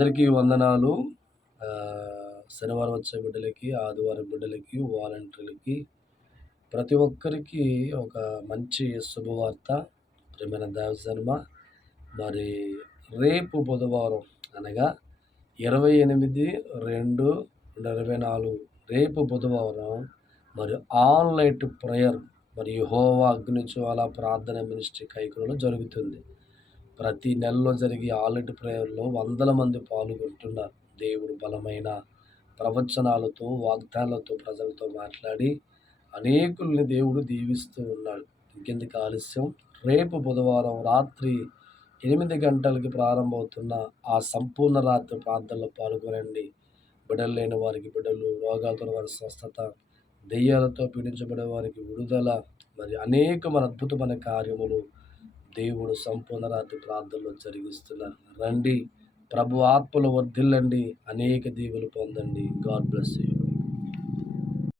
అందరికీ వందనాలు. శనివారం వచ్చే బిడ్డలకి, ఆదివారం బిడ్డలకి, వాలంటీర్లకి, ప్రతి ఒక్కరికి ఒక మంచి శుభవార్త. ప్రియమైన దైవజనమా, మరి రేపు బుధవారం అనగా 28/2/2024 రేపు బుధవారం మరి ఆన్‌లైన్ ప్రేయర్ మరి యెహోవా అగ్నిజ్వాల ప్రార్థన మినిస్ట్రీ కైకులలో జరుగుతుంది. ప్రతి నెలలో జరిగే ఆన్‌లైన్ ప్రేయర్‌లో వందల మంది పాల్గొంటున్నారు. దేవుడు బలమైన ప్రవచనాలతో, వాగ్దానాలతో ప్రజలతో మాట్లాడి అనేకుల్ని దేవుడు దీవిస్తూ ఉన్నాడు. ఇంకెందుకు ఆలస్యం, రేపు బుధవారం రాత్రి 8 గంటలకి ప్రారంభమవుతున్న ఆ సంపూర్ణ రాత్రి ప్రార్థనలో పాల్గొనండి. బిడ్డలు లేని వారికి బిడ్డలు, రోగాలతో వారి స్వస్థత, దెయ్యాలతో పీడించబడే వారికి విడుదల, మరి అనేకమైన అద్భుతమైన కార్యములు దేవుడు సంపూర్ణ రాత్రి ప్రార్థనలో జరిగిస్తున్నారు. రండి, ప్రభు ఆత్మలో వర్ధిల్లండి, అనేక దీవెనలు పొందండి. God bless you.